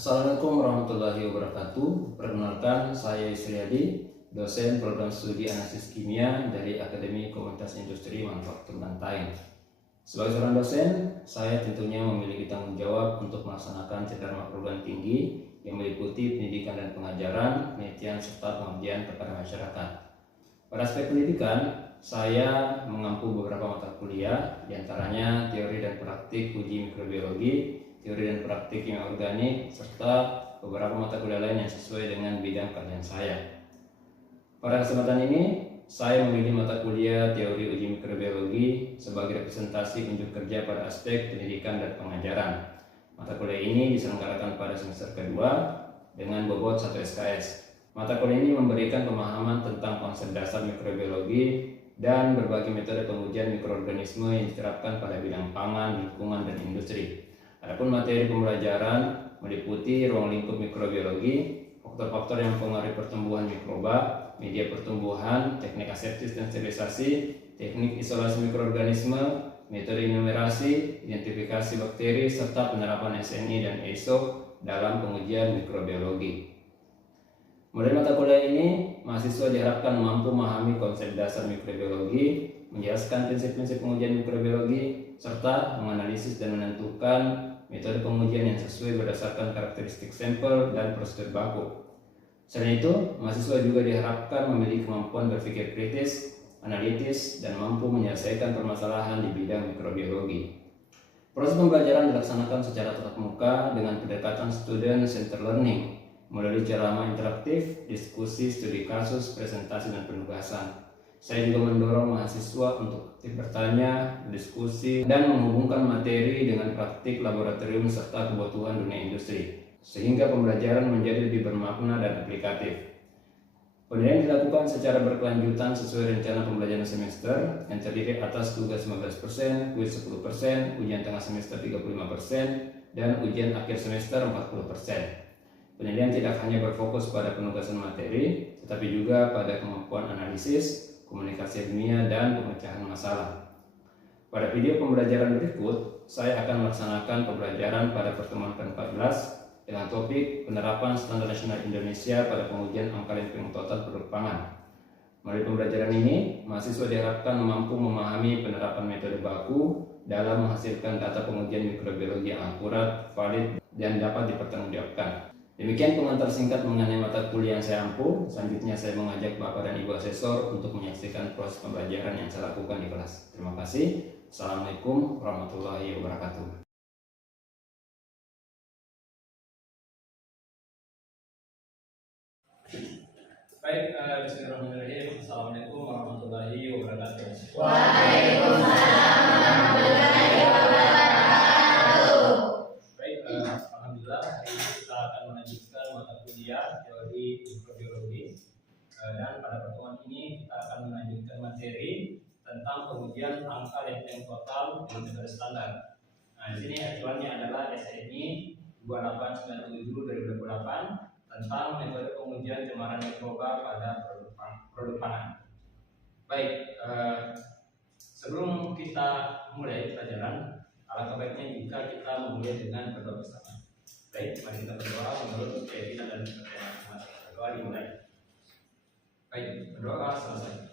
Assalamualaikum warahmatullahi wabarakatuh. Perkenalkan, saya Yusriyadi, dosen program studi analisis kimia dari Akademi Komunitas Industri Manufaktur Bantaeng. Sebagai seorang dosen, saya tentunya memiliki tanggung jawab untuk melaksanakan cetakan perguruan tinggi yang meliputi pendidikan dan pengajaran, penelitian serta pengabdian kepada masyarakat. Pada aspek pendidikan, saya mengampu beberapa mata kuliah, diantaranya teori dan praktik uji mikrobiologi, teori dan praktik kimia organik, serta beberapa mata kuliah lain yang sesuai dengan bidang kajian saya. Pada kesempatan ini, saya memilih mata kuliah teori uji mikrobiologi sebagai representasi unjuk kerja pada aspek pendidikan dan pengajaran. Mata kuliah ini diselenggarakan pada semester kedua dengan bobot 1 SKS. Mata kuliah ini memberikan pemahaman tentang konsep dasar mikrobiologi dan berbagai metode pengujian mikroorganisme yang diterapkan pada bidang pangan, lingkungan, dan industri. Adapun materi pembelajaran meliputi ruang lingkup mikrobiologi, faktor-faktor yang mempengaruhi pertumbuhan mikroba, media pertumbuhan, teknik asepsis dan sterilisasi, teknik isolasi mikroorganisme, metode numerasi, identifikasi bakteri, serta penerapan SNI dan ESO dalam pengujian mikrobiologi. Model mata kuliah ini, mahasiswa diharapkan mampu memahami konsep dasar mikrobiologi, menjelaskan prinsip-prinsip pengujian mikrobiologi, serta menganalisis dan menentukan metode pengujian yang sesuai berdasarkan karakteristik sampel dan prosedur baku. Selain itu, mahasiswa juga diharapkan memiliki kemampuan berpikir kritis, analitis, dan mampu menyelesaikan permasalahan di bidang mikrobiologi. Proses pembelajaran dilaksanakan secara tatap muka dengan pendekatan student-centered learning, melalui ceramah interaktif, diskusi, studi kasus, presentasi, dan penugasan. Saya juga mendorong mahasiswa untuk aktif bertanya, diskusi, dan menghubungkan materi dengan praktik laboratorium serta kebutuhan dunia industri, sehingga pembelajaran menjadi lebih bermakna dan aplikatif. Penilaian dilakukan secara berkelanjutan sesuai rencana pembelajaran semester yang terdiri atas tugas 15%, kuis 10%, ujian tengah semester 35%, dan ujian akhir semester 40%. Penilaian tidak hanya berfokus pada penugasan materi, tetapi juga pada kemampuan analisis, komunikasi ilmiah, dan pemecahan masalah. Pada video pembelajaran berikut, saya akan melaksanakan pembelajaran pada pertemuan ke-14 dengan topik penerapan standar nasional Indonesia pada pengujian angka lempeng total produk pangan. Melalui pembelajaran ini, mahasiswa diharapkan mampu memahami penerapan metode baku dalam menghasilkan data pengujian mikrobiologi yang akurat, valid, dan dapat dipertanggungjawabkan. Demikian pengantar singkat mengenai mata kuliah yang saya ampu. Selanjutnya saya mengajak Bapak dan Ibu asesor untuk menyaksikan proses pembelajaran yang saya lakukan di kelas. Terima kasih. Assalamualaikum warahmatullahi wabarakatuh. Baik, bismillahirrahmanirrahim. Assalamualaikum warahmatullahi wabarakatuh. Waalaikumsalam warahmatullahi wabarakatuh. Baik, alhamdulillah hari ini kita akan melanjutkan mata kuliah teori mikrobiologi. Dan pada pertemuan ini kita akan melanjutkan materi tentang pengujian angka lempeng total dengan metode standar. Nah, di sini acuannya adalah SNI 2897/2008 tentang metode pengujian cemaran mikroba pada produk pangan. Baik, sebelum kita mulai pelajaran, alangkah baiknya jika kita memulai dengan berdoa bersama. Baik, mari kita berdoa menurut keyakinan dan kepercayaan masing-masing. Berdoa dimulai. Baik, berdoa selesai.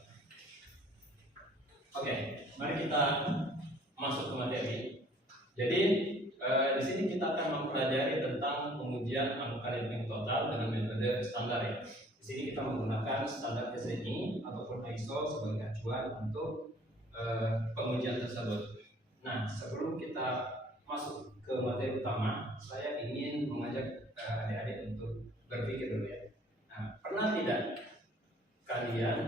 Oke, mari kita masuk ke materi. Jadi di sini kita akan mempelajari tentang pengujian angka lempeng total dengan metode standar ya. Di sini kita menggunakan standar SNI ataupun ISO sebagai acuan untuk pengujian tersebut. Nah, sebelum kita masuk ke materi utama, saya ingin mengajak adik-adik untuk berpikir dulu ya. Nah, pernah tidak kalian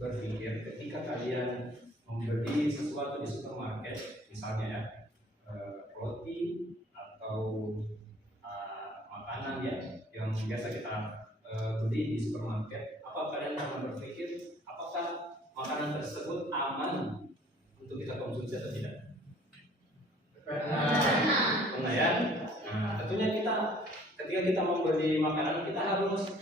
berpikir ketika kalian membeli sesuatu di supermarket, misalnya ya, roti atau makanan ya yang biasa kita beli di supermarket, apa kalian pernah berpikir apakah makanan tersebut aman untuk kita konsumsi atau tidak? Pernah ya? Nah, tentunya ketika kita membeli makanan kita harus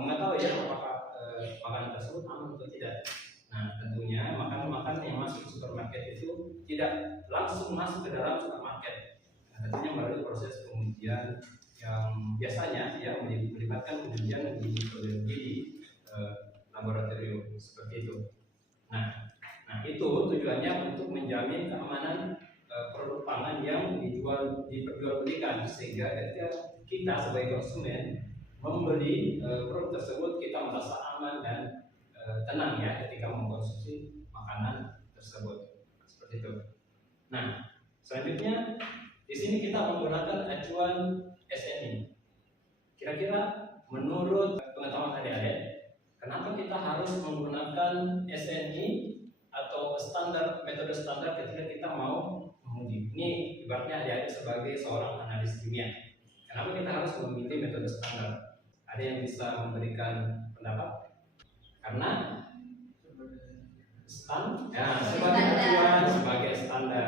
mengetahui ya apakah makanan tersebut aman atau tidak. Nah, tentunya makanan-makanan yang masuk ke supermarket itu tidak langsung masuk ke dalam supermarket. tentunya melalui proses pengujian yang biasanya ya melibatkan pengujian uji mikrobiologi di laboratorium seperti itu. Nah, itu tujuannya untuk menjamin keamanan produk pangan yang diperjualbelikan, sehingga ketika kita sebagai konsumen membeli produk tersebut kita merasa aman dan tenang ya ketika mengkonsumsi makanan tersebut seperti itu. Nah, selanjutnya di sini kita menggunakan acuan SNI. Kira-kira menurut pengetahuan adik-adik, kenapa kita harus menggunakan SNI atau metode standar ketika kita mau menguji? Ini ibaratnya adik-adik sebagai seorang analis kimia. Kenapa kita harus memilih metode standar? Ada yang bisa memberikan pendapat? Karena sebagai acuan, sebagai standar.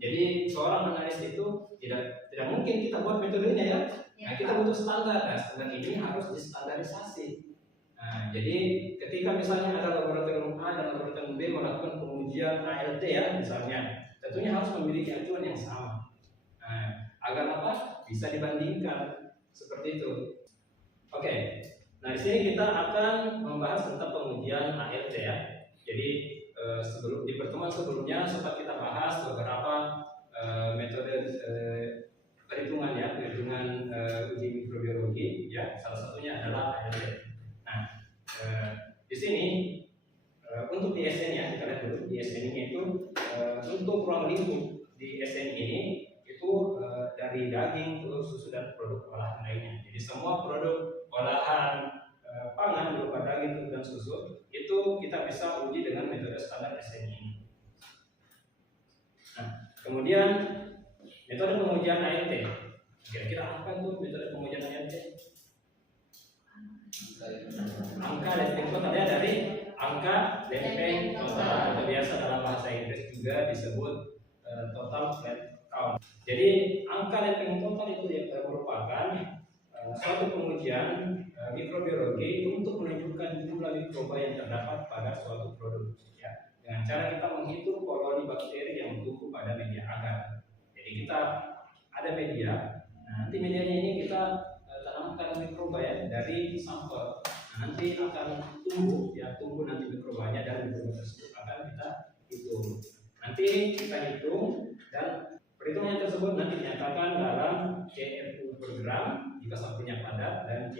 Jadi seorang analis itu tidak mungkin kita buat metodenya ya. Nah, kita butuh standar. Nah, standar ini harus distandarisasi. Nah, jadi ketika misalnya ada laboratorium A dan laboratorium B melakukan pengujian ALT ya misalnya, tentunya harus memiliki acuan yang sama. Nah, agar apa? Bisa dibandingkan seperti itu. Oke. Nah, di sini kita akan membahas tentang pengujian ALT ya. Jadi di pertemuan sebelumnya sempat kita bahas beberapa metode perhitungan uji mikrobiologi ya. Salah satunya adalah ALT. Nah, di sini untuk di SN ya, kita lihat dulu di SN ini itu untuk ruang lingkup di SN ini itu dari daging, telur, susu dan produk olahan lainnya. Jadi semua produk olahan pangan berupa daging, telur dan susu itu kita bisa uji dengan metode standar SN ini. Nah, kemudian metode pengujian ALT. Kira-kira apa itu metode pengujian ALT? Angka lempeng totalnya dari angka lempeng total atau biasa dalam bahasa Inggris juga disebut total plant count. Jadi angka lempeng total itu merupakan suatu pengujian mikrobiologi untuk menunjukkan jumlah mikroba yang terdapat pada suatu produk ya, dengan cara kita menghitung koloni bakteri yang tumbuh pada media agar. Jadi kita ada media, nah, nanti medianya ini kita tanamkan mikroba ya dari sampel. Nah, nanti akan tumbuh nanti mikrobanya dan mikroba tersebut akan kita hitung. Nanti kita hitung dan perhitungan tersebut nanti dinyatakan dalam CFU per gram jika sampelnya padat dan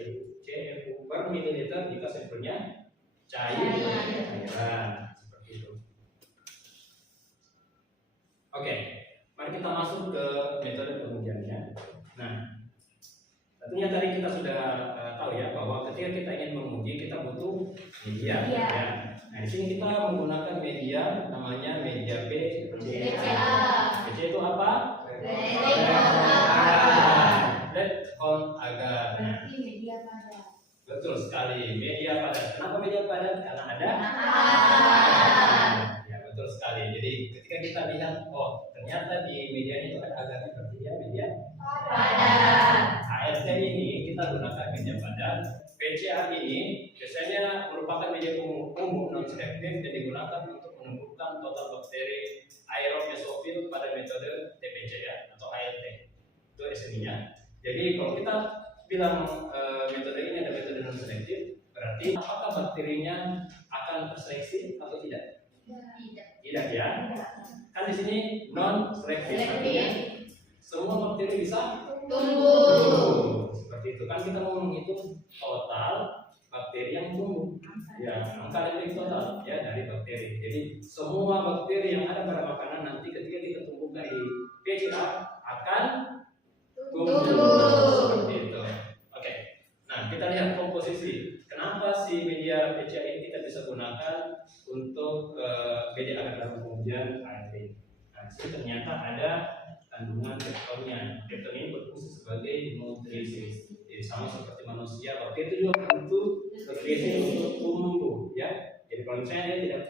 CFU per mililiter jika sampelnya cairan seperti itu. Oke, mari kita masuk ke metode pengujiannya. Nah, tentunya tadi kita sudah tahu ya bahwa ketika kita ingin menguji kita butuh media. Ya. Nah, di sini kita menggunakan media namanya media BCA. BCA itu apa? Red corn agar. Berarti media padat. Betul sekali, media padat. Kenapa media padat? Karena ada. Ya, betul sekali. Jadi ketika kita lihat, oh ternyata di media itu ada agarnya, berarti dia media padat. ALT ini kita gunakan media padat. BCA ini biasanya merupakan media umum non selektif dan digunakan untuk menentukan total bakteri aerob mesofil pada metode TPC ya, atau ALT. Itu SNI-nya. Jadi kalau kita bilang metode ini ada metode non selektif, berarti apakah bakterinya akan terseleksi atau tidak? Tidak ya. Kan di sini non selektif. Semua bakteri bisa tumbuh. Seperti itu kan kita mau menghitung total bakteri yang tumbuh. Ya, angka lempeng total ya dari bakteri. Jadi semua bakteri yang ada pada makanan nanti ketika kita tumbuhkan di PCA akan tumbuh. Seperti itu. Oke. Nah, kita lihat komposisi. Kenapa si media PCA ini kita bisa gunakan untuk media agar dalam pengujian ALT? Nah, di sini ternyata ada kandungan peptonnya. Pepton ini berfungsi sebagai nutrisi. Jadi sama seperti manusia, bakteri itu juga butuh nutrisi untuk tumbuh, ya. Jadi kalau misalnya dia tidak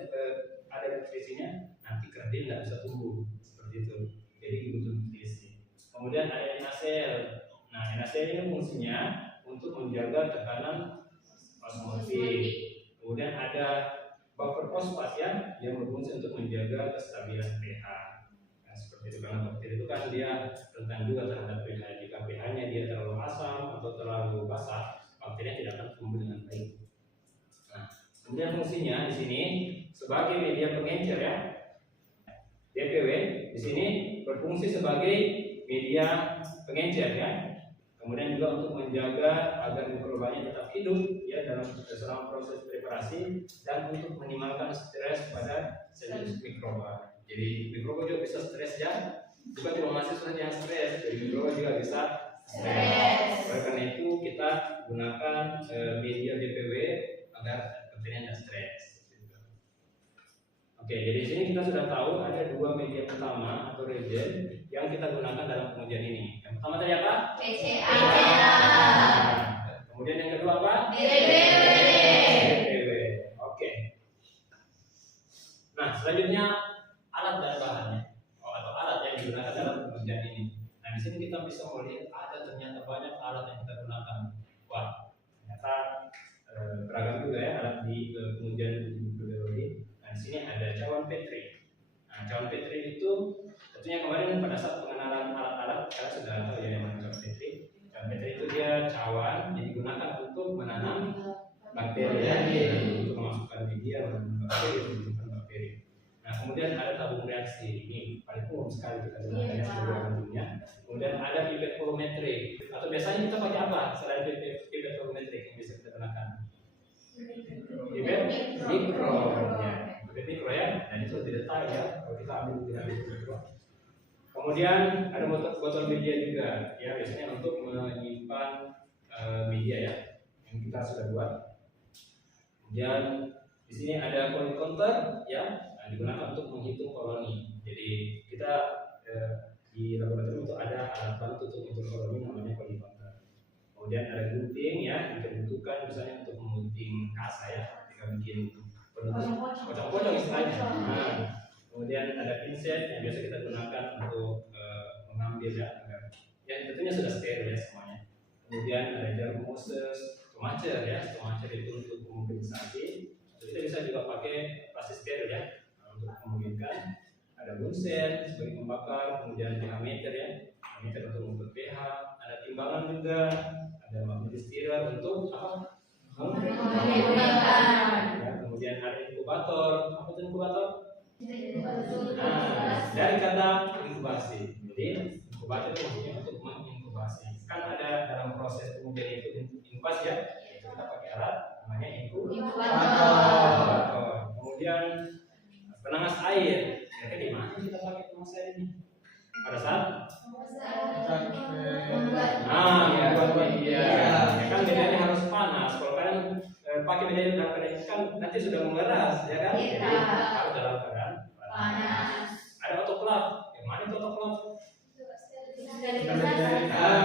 ada nutrisinya, nanti kerdil nggak bisa tumbuh seperti itu. Jadi butuh nutrisi. Kemudian ada NaCl. Nah, NaCl ini fungsinya untuk menjaga tekanan osmotik. Kemudian ada buffer fosfat ya, yang berfungsi untuk menjaga kestabilan pH. Nah, seperti Itu karena bakteri itu kan dia rentan juga terhadap pH. Jika pH-nya dia terlalu asam atau terlalu basah, bakterinya tidak akan tumbuh dengan baik. Nah, kemudian fungsinya di sini sebagai media pengencer ya. DPW di sini berfungsi sebagai media pengencer ya. Kemudian juga untuk menjaga agar mikrobanya tetap hidup ya dalam selama proses preparasi dan untuk minimalkan stres pada sel mikroba. Jadi mikroba juga bisa stres ya. Bukan cuma mahasiswa yang stres, jadi mikroba juga bisa stres. Oleh karena itu kita gunakan media DPW agar bakterinya tidak stres. Oke, jadi di sini kita sudah tahu ada dua media utama atau reagen yang kita gunakan dalam pengujian ini. Yang pertama tadi apa? PCA. Kemudian yang kedua apa? DPW. Oke. Nah, selanjutnya alat dan bahannya atau alat yang digunakan dalam pengujian ini. Nah, di sini kita bisa melihat ada ternyata banyak alat yang kita gunakan. Wah, ternyata beragam juga ya alat di pengujian mikrobiologi. Nah, di sini ada cawan Petri. Nah, cawan Petri itu tentunya kemarin pada saat pengenalan alat-alat kalian sudah tahu ya yang mana cawan Petri. Cawan Petri itu dia cawan yang digunakan untuk menanam bakteri ya, untuk memasukkan media menanam bakteri. Nah, kemudian ada tabung reaksi. Ini paling umum sekali kita gunakan ya sebagai bahannya. Kemudian ada pipet volumetrik. Atau biasanya kita pakai apa selain pipet volumetrik yang bisa kita gunakan? Pipet mikro ya. Mikro ya, dan itu lebih detail ya kalau kita ambil lebih mikro. Kemudian ada botol media juga ya, biasanya untuk menyimpan media ya yang kita sudah buat. Kemudian di sini ada colony counter ya, digunakan untuk menghitung koloni. Jadi kita di laboratorium itu ada alat bantu untuk menghitung koloni namanya colony counter. Kemudian ada gunting ya, yang dibutuhkan misalnya untuk menggunting kasa ya, ketika bikin pocong-pocong istilahnya. Nah, kemudian ada pinset yang biasa kita gunakan untuk mengambil ya, yang tentunya sudah steril ya semuanya. Kemudian ada jarum Moses, stomacher ya, stomacher itu untuk memobilisasi. Kita bisa juga pakai plastik steril ya untuk memungkinkan. Ada bunsen sebagai pembakar, kemudian diameter ya, diameter untuk mengukur pH. Ada timbangan juga, ada magnetometer untuk apa? Kemudian ada inkubator. Apa itu inkubator? Nah, dari kata inkubasi. Jadi inkubator itu maksudnya untuk menginkubasi. Kan ada dalam proses pengujian itu inkubasi ya. Kita pakai alat namanya inkubator. Kemudian penanas air. Kira-kira di mana kita pakai penanas air ini? Pada saat membuat media. Ya kan medianya harus panas. Kalau kalian pakai media dalam keadaan kan nanti sudah mengeras ya kan? Jadi harus dalam keadaan panas. Ada autoclave. Yang mana itu autoclave?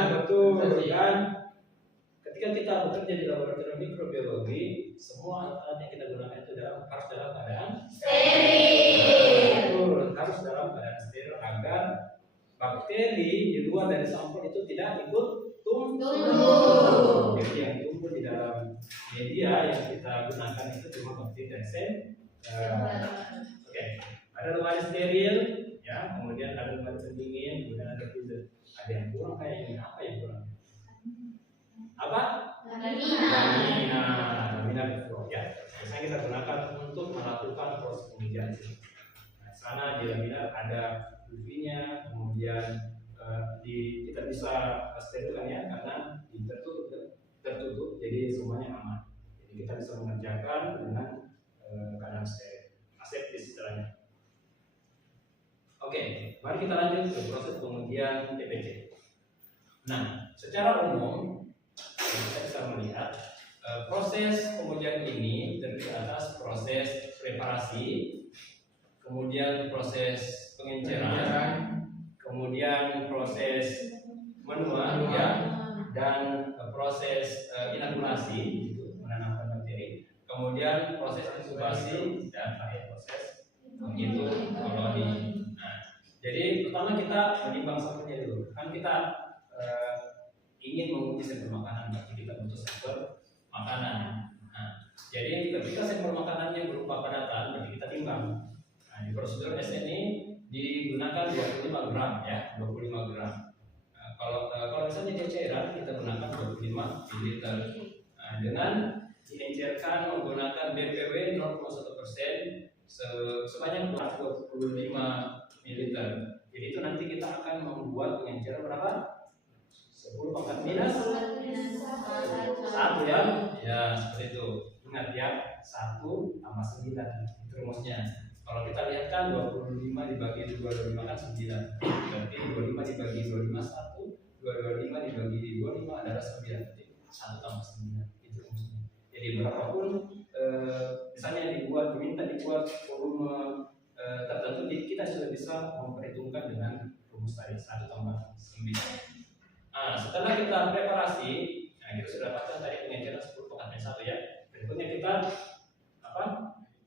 Betul kan? Ketika kita bekerja di laboratorium mikrobiologi, semua alat yang kita gunakan itu harus dalam keadaan steril. Betul, harus dalam keadaan steril agar bakteri di luar dari sampel itu tidak ikut tumbuh. Jadi yang tumbuh di dalam media yang kita gunakan itu cuma bakteri dan sel. Oke, ada lemari steril, ya, kemudian ada lemari pendingin, kemudian ada freezer. Ada yang kurang kayaknya, apa yang kurang? Apa? Lamina betul ya. Biasanya kita gunakan untuk melakukan proses pengujian. Nah, sana di lamina ada UV-nya, kemudian kita bisa sterilkan ya karena tertutup, jadi semuanya aman. Jadi kita bisa mengerjakan dengan keadaan steril, aseptis istilahnya. Oke, mari kita lanjut ke proses pengujian TPC. Nah, secara umum kita bisa melihat proses pengujian ini terdiri atas proses preparasi, kemudian proses pengenceran, kemudian proses manual ya, dan proses inokulasi menanamkan bakteri, kemudian proses inkubasi dan terakhir proses menghitung koloni. Nah, jadi pertama kita menimbang sampelnya dulu. Kan kita ingin menguji sampel makanan, berarti kita butuh sampel makanan. Nah, jadi ketika sampel makanannya berupa padatan, berarti kita timbang. Nah, di prosedur SNI digunakan 25 25 gram ya, 25 gram. Nah, kalau misalnya dia cairan kita gunakan 25 ml. Nah, dengan diencerkan menggunakan BPW 0,1% sebanyak 25 ml. Jadi itu nanti kita akan membuat pengenceran berapa? 10 pangkat minus 1 ya. Ya, seperti itu. Ingat ya, 1 tambah 9 itu rumusnya. Kalau kita lihat kan 25 dibagi 25 kan 9. Berarti 25 dibagi 25 1, 25 dibagi 25 adalah 9. Jadi 1 tambah 9 itu rumusnya. Jadi berapapun misalnya diminta dibuat volume tertentu, kita sudah bisa memperhitungkan dengan rumus tadi 1 tambah 9. Nah, setelah kita preparasi, nah kita sudah dapatkan tadi pengenceran 10 pangkat minus 1 ya. Berikutnya kita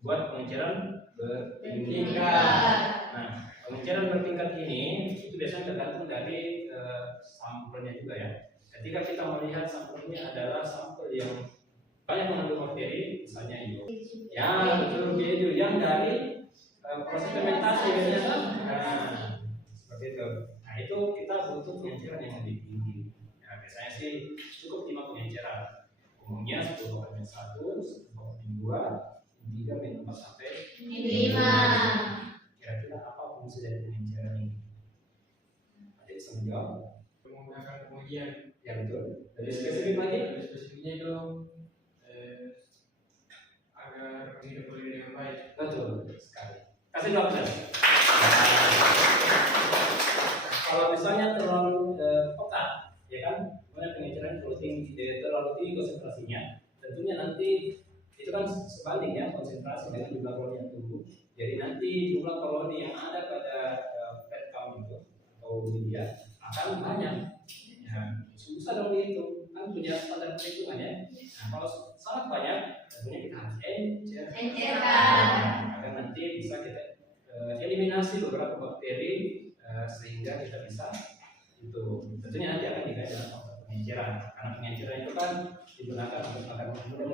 buat pengenceran bertingkat. Nah, pengenceran bertingkat ini itu biasanya tergantung dari sampelnya juga ya. Ketika kita melihat sampelnya adalah sampel yang banyak mengandung bakteri, misalnya itu, ya betul itu yang dari proses fermentasi biasanya. Nah, seperti itu. Nah, itu kita butuh pengenceran yang lebih tinggi. Ya, biasanya sih cukup 5 pengenceran. Umumnya 10 pangkat minus 1, 10 pangkat minus 2, 3 minus 4 sampai 5. Kira-kira apa fungsi dari pengenceran ini? Ada yang bisa menjawab? Menggunakan pengujian. Ya betul. Dari spesifik lagi? Dari spesifiknya itu agar hidup boleh dengan baik. Betul sekali. Kasih dokter. Kalau misalnya terlalu pekat, ya kan, kemudian pengenceran terlalu tinggi konsentrasinya, tentunya nanti itu kan sebaliknya konsentrasi dengan jumlah koloni yang tumbuh. Jadi nanti jumlah koloni yang ada pada fat count itu atau media akan banyak. Ya, susah dong itu kan punya standar perhitungan ya. Nah, kalau sangat banyak, tentunya kita harus encerkan agar nanti bisa kita eliminasi beberapa bakteri sehingga kita bisa itu tentunya nanti akan diganti dengan faktor pengenceran, karena pengenceran itu kan digunakan untuk agar mudah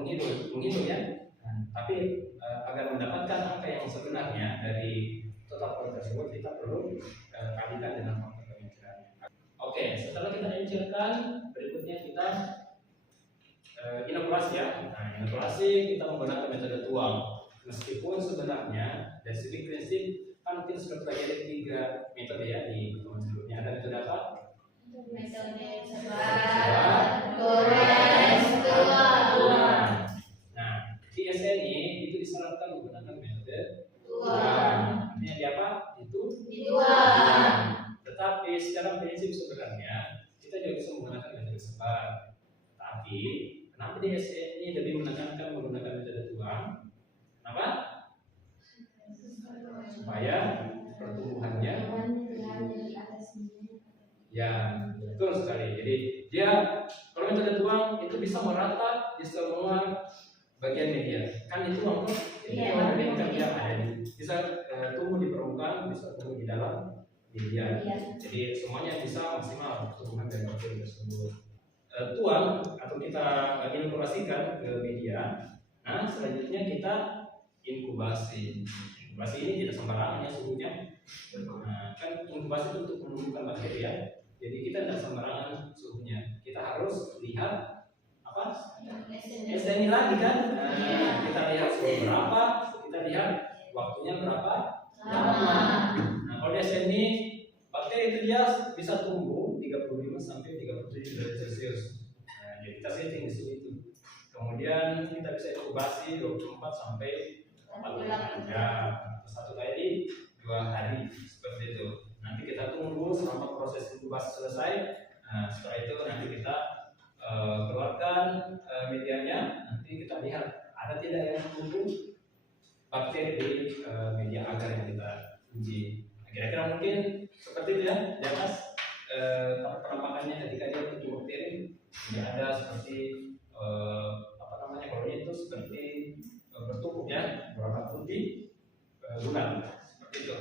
menghitung ya. Nah, tapi agar mendapatkan angka yang sebenarnya dari total koloni tersebut kita perlu kalikan dengan faktor pengenceran. Oke, setelah kita encerkan, berikutnya kita inokulasi ya. Nah, inokulasi kita menggunakan metode tuang. Meskipun sebenarnya dari segi prinsip kan kita sudah pelajari 3 metode ya di pertemuan sebelumnya. Ada metode apa? Metode sebar, gores, tuang. Nah, di SNI itu disarankan menggunakan metode Tuang. Artinya di apa? Itu Tuang. Tetapi secara prinsip sebenarnya kita juga bisa menggunakan metode sebar. Tapi kenapa di SNI lebih menekankan menggunakan metode tuang? Kenapa? Supaya pertumbuhannya ya betul sekali. Jadi dia kalau metode tuang itu bisa merata di semua bagian media. Kan itu tuang tuh, jadi memberikan dia ada bisa tumbuh di permukaan, bisa tumbuh di dalam media. Jadi semuanya bisa maksimal pertumbuhan dari bakteri tersebut. Tuang atau kita inokulasikan ke media. Nah selanjutnya kita inkubasi. Inkubasi ini tidak sembarangan ya suhunya. Nah, kan inkubasi itu untuk menumbuhkan bakteri ya. Jadi kita tidak sembarangan suhunya. Kita harus lihat apa? SNI lagi kan. Nah, kita lihat suhu berapa, kita lihat waktunya berapa lama. Nah, kalau di SNI bakteri itu dia bisa tumbuh 35 sampai 37 derajat Celcius. Nah, jadi kita setting di suhu itu. Kemudian kita bisa inkubasi 24 sampai 48 jam. Satu kali 2 hari seperti itu. Nanti kita tunggu selama proses inkubasi selesai. Nah, setelah itu nanti kita keluarkan medianya. Nanti kita lihat ada tidak yang tumbuh bakteri di media agar yang kita uji. Nah, kira-kira mungkin seperti itu ya di atas penampakannya ketika dia uji bakteri tidak ada seperti koloni itu seperti bertumpuk ya, berwarna putih bukan seperti itu.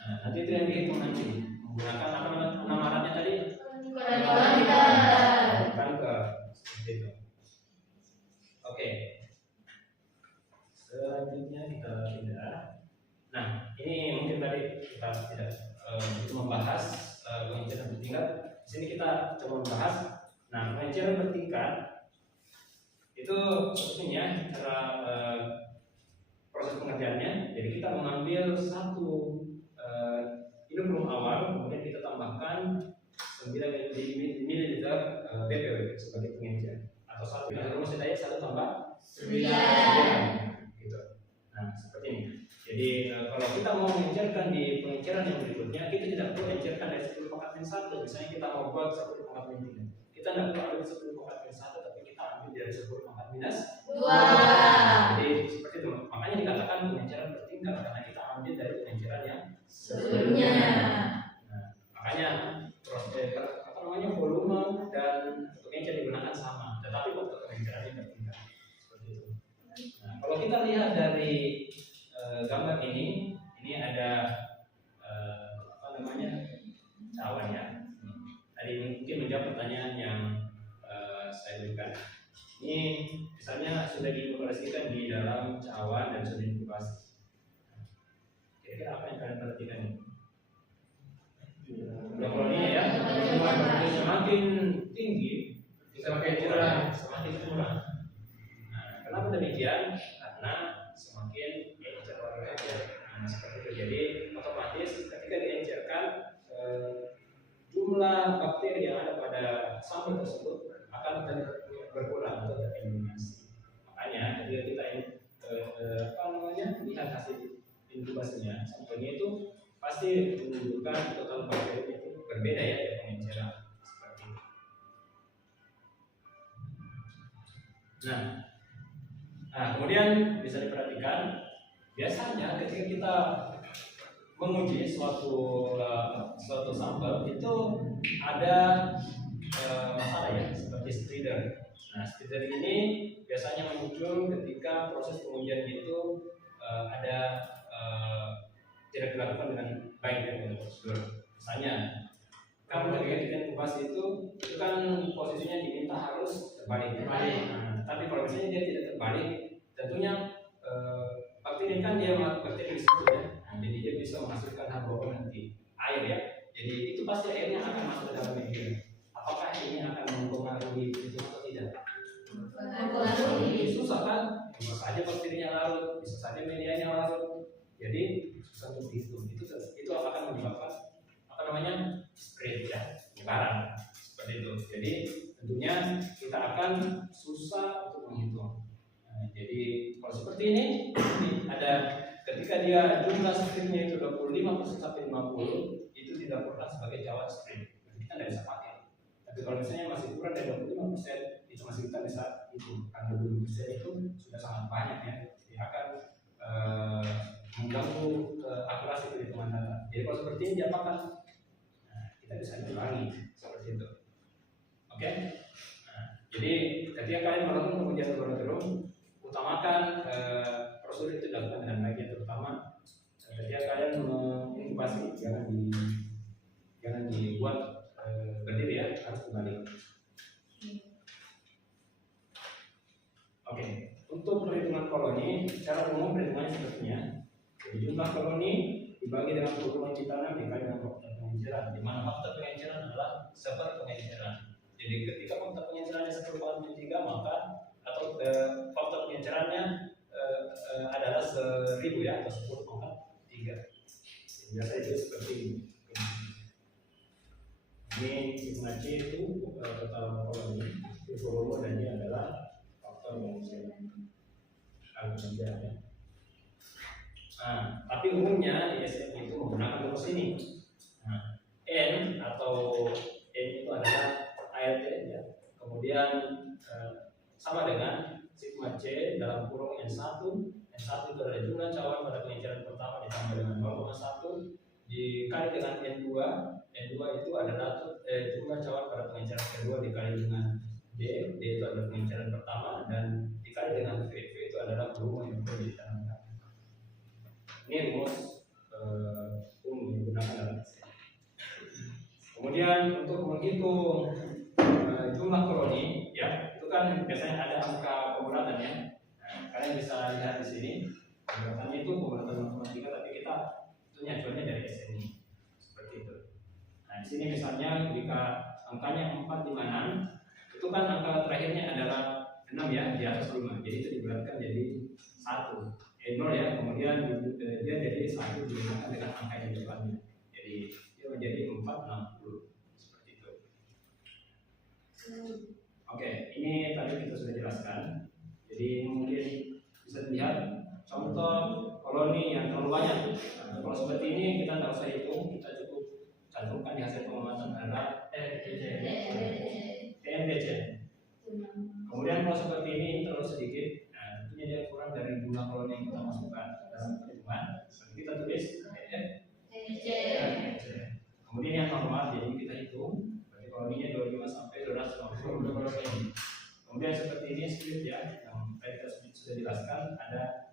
Nah, nanti itu yang dihitung nanti menggunakan apa nama alatnya tadi? Kanker seperti itu. Oke. Selanjutnya kita pindah. Nah, ini mungkin tadi kita tidak itu membahas ya. Di sini kita coba membahas. Nah, pengenceran bertingkat itu sebetulnya cara proses pengerjaannya. Jadi kita mengambil satu inokulum awal, kemudian kita tambahkan 9 ml BPW sebagai pengencer, atau satu rumus tadi 1 tambah 9 gitu. Nah, seperti ini. Jadi kalau kita mau mengencerkan di pengenceran yang berikutnya, kita tidak perlu mengencerkan dari 10 pangkat min 1. Misalnya kita mau buat 10 pangkat min 3, kita tidak perlu ambil 10 pangkat min 1, tapi kita ambil dari 10 pangkat minus 2. Jadi seperti itu. Makanya dikatakan pengenceran bertingkat, karena kita ambil dari pengenceran yang Sebelumnya. Nah, makanya proses volume dan pengencer digunakan sama, tetapi faktor pengencerannya bertingkat. Seperti itu. Nah, kalau kita lihat dari gambar ini ada cawan ya. Tadi mungkin menjawab pertanyaan yang saya berikan. Ini misalnya sudah dioperasikan di dalam cawan dan sudah diinkubasi. Kira-kira apa yang kalian perhatikan ini? Koloninya ya, semakin tinggi, semakin kurang. Nah, kenapa demikian? Karena semakin seperti itu. Jadi otomatis ketika diencerkan, jumlah bakteri yang ada pada sampel tersebut akan berkurang atau tereliminasi. Makanya ketika kita lihat hasil inkubasinya, sampelnya itu pasti menunjukkan total bakteri itu berbeda ya dari pengenceran seperti itu. Nah, kemudian bisa diperhatikan biasanya ketika kita menguji suatu sampel itu ada masalah ya, seperti spreader. Nah, spreader ini biasanya muncul ketika proses pengujian itu ada tidak dilakukan dengan baik ya, dengan prosedur. Misalnya, kalau ketika kita inkubasi itu kan posisinya diminta harus terbalik. Nah, tapi kalau misalnya dia tidak terbalik, tentunya bakteri kan dia bakteri disitu ya. Nah, jadi dia bisa menghasilkan H2O nanti air ya. Jadi itu pasti airnya akan masuk ke dalam media. Apakah ini akan mempengaruhi itu atau tidak? Susah kan? Bisa saja bakterinya larut, bisa saja medianya larut. Jadi susah untuk dihitung. Itu akan menyebabkan spread ya, penyebaran seperti itu. Jadi tentunya kita akan susah untuk menghitung. Nah, jadi kalau seperti ini ada ketika dia jumlah spreadnya itu 25% sampai 50, itu tidak pernah sebagai cawan spread. Kita tidak bisa pakai. Tapi kalau misalnya masih kurang dari 25%, itu masih kita bisa hitung. Karena 20% itu sudah sangat banyak ya. Jadi akan mengganggu akurasi perhitungan data. Jadi kalau seperti ini diapakan? Nah, kita bisa ulangi seperti itu. Oke? Nah, jadi ketika kalian melakukan pengujian laboratorium, utamakan prosedur itu dilakukan dengan baik, terutama ketika kalian menginkubasi jangan dibuat berdiri ya, harus dibalik. Oke, untuk perhitungan koloni secara umum perhitungannya sepertinya. Jadi jumlah koloni dibagi dengan volume ditanam dikali dengan faktor pengenceran, di mana faktor pengenceran adalah seperpengenceran. Jadi ketika faktor pengencerannya 10/3, maka atau faktor pengencerannya adalah 1000 ya, atau 10/3. Biasa itu seperti ini. Ini sigma C itu total koloni, volume, dan ini adalah faktor pengenceran. Ya. Nah, tapi umumnya di SN itu menggunakan rumus ini. Nah, N atau N itu adalah ART ya. Kemudian sama dengan sigma C dalam kurung N1. N1 itu adalah jumlah cawan pada pengenceran pertama ditambah dengan 0,1 dikali dengan N2. N2 itu adalah jumlah cawan pada pengenceran kedua dikali dengan D. D itu adalah pengenceran pertama, dan dikali dengan V. V itu adalah volume yang perlu ditanamkan. Ini rumus umum yang digunakan dalam SN. Kemudian untuk menghitung jumlah koloni, ya itu kan biasanya ada angka pemberatan ya. Nah, kalian bisa lihat di sini pemberatannya itu pemberatan 0,3, tapi kita tentunya acuannya dari SN ini seperti itu. Nah di sini sini misalnya jika angkanya 456, itu kan angka terakhirnya adalah 6 ya, di atas 5. Jadi itu dibulatkan jadi 1. 0 ya, kemudian dia jadi 1 digunakan dengan angka yang di depannya. Jadi dia menjadi 460. Seperti itu. Oke, ini tadi kita sudah jelaskan. Jadi mungkin bisa dilihat contoh koloni yang terlalu banyak. Nah, kalau seperti ini kita tidak usah hitung, kita cukup cantumkan di hasil pengamatan adalah TNDC. Kemudian kalau seperti ini terlalu sedikit, nah tentunya dia kurang dari jumlah koloni yang kita masukkan dalam perhitungan. Kita tulis TNDC. Kemudian yang normal, jadi kita hitung berarti koloninya 25 sampai 250 koloni. Kemudian seperti ini split ya, yang tadi kita sudah jelaskan ada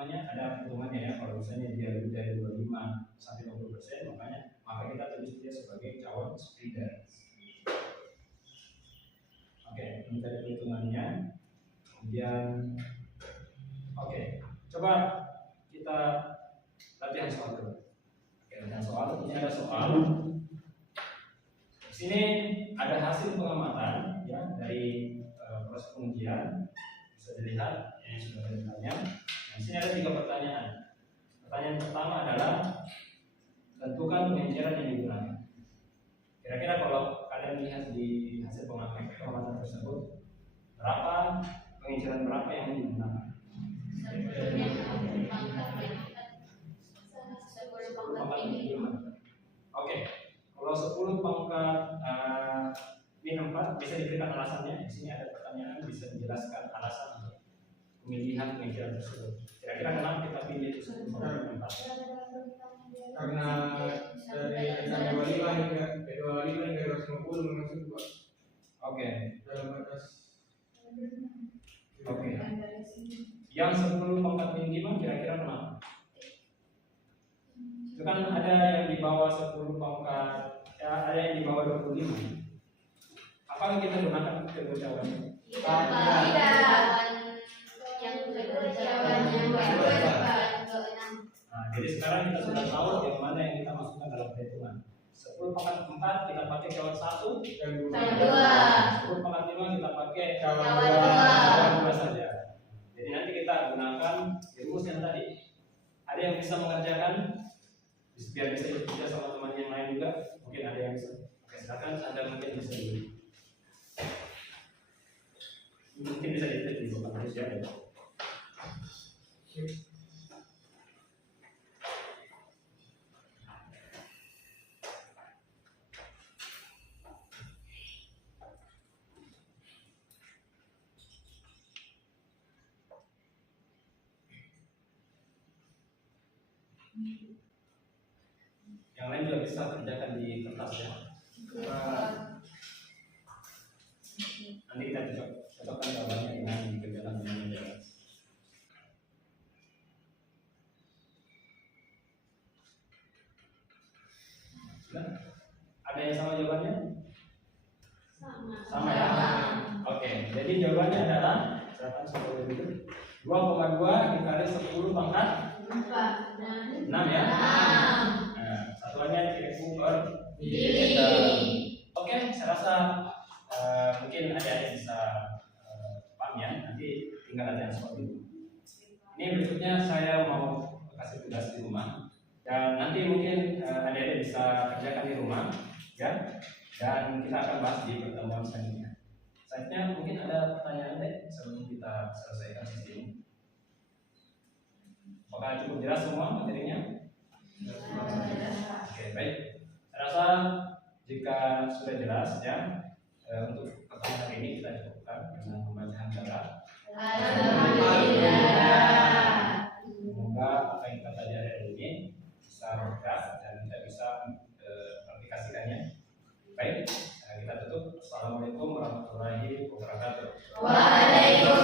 ada perhitungannya ya. Kalau misalnya dia lebih dari 25 sampai 20%, maka kita tulis dia sebagai cawan spreader. Oke, ini tadi perhitungannya. Kemudian coba kita latihan soal dulu. Latihan soal. Ini ada soal. Di sini ada hasil pengamatan ya dari proses pengujian. Bisa dilihat ini sudah ditanya. Di sini ada 3 pertanyaan. Pertanyaan pertama adalah tentukan pengenceran yang digunakan. Kira-kira kalau kalian lihat di hasil pengamatan tersebut, berapa pengenceran berapa yang digunakan? 10 pangkat minimal. Oke, kalau 10 pangkat min 4 bisa diberikan alasannya. Di sini ada pertanyaan bisa menjelaskan alasan untuk pemilihan pengenceran tersebut. Kira-kira kenapa kita pilih itu 10 pangkat min 4? Karena dari angka 25 hingga 250 masuk Pak. Oke. Dalam batas. Oke. Yang 10 pangkat min 5 kira-kira kenapa? Itu kan ada yang di bawah 10 pangkat, ya, ada yang di bawah 25. Apa yang kita gunakan kedua jawabannya? Nah, jadi sekarang kita sudah tahu yang mana yang kita masukkan dalam perhitungan. 10 pangkat 4 kita pakai cawan 1 Dan 10 pangkat 5 kita pakai Cawan 2 saja. Jadi nanti kita gunakan rumus yang tadi. Ada yang bisa mengerjakan biar bisa bekerja sama teman yang lain juga. Mungkin ada yang bisa. Oke, silakan Anda mungkin bisa dulu. Mungkin bisa dilihat di buku manusia ya. Yang lain juga bisa kerjakan di kertas ya. Nanti kita cocokkan jawabannya dengan dikerjakan dengan jelas. Ada yang sama jawabannya? Sama ya. Oke, jadi jawabannya adalah silakan sampai begitu. 2,2 dikali 10 pangkat 6 ya. Nah, satuannya dikali per mililiter. Oke, saya rasa mungkin ada yang bisa paham ya. Nanti tinggal latihan soal dulu. Ini berikutnya saya mau kasih tugas di rumah. Dan nanti mungkin adik-adik bisa kerjakan di rumah ya. Dan kita akan bahas di pertemuan selanjutnya. Selanjutnya mungkin ada pertanyaan deh sebelum kita selesaikan sesi ini. Apakah cukup jelas semua materinya? Oke, baik. Saya rasa jika sudah jelas ya, untuk pertemuan hari ini kita cukupkan dengan pembacaan darat. Semoga apa yang kita pelajari hari ini bisa berkah dan kita bisa aplikasikannya. Baik, kita tutup. Assalamualaikum warahmatullahi wabarakatuh. Waalaikumsalam.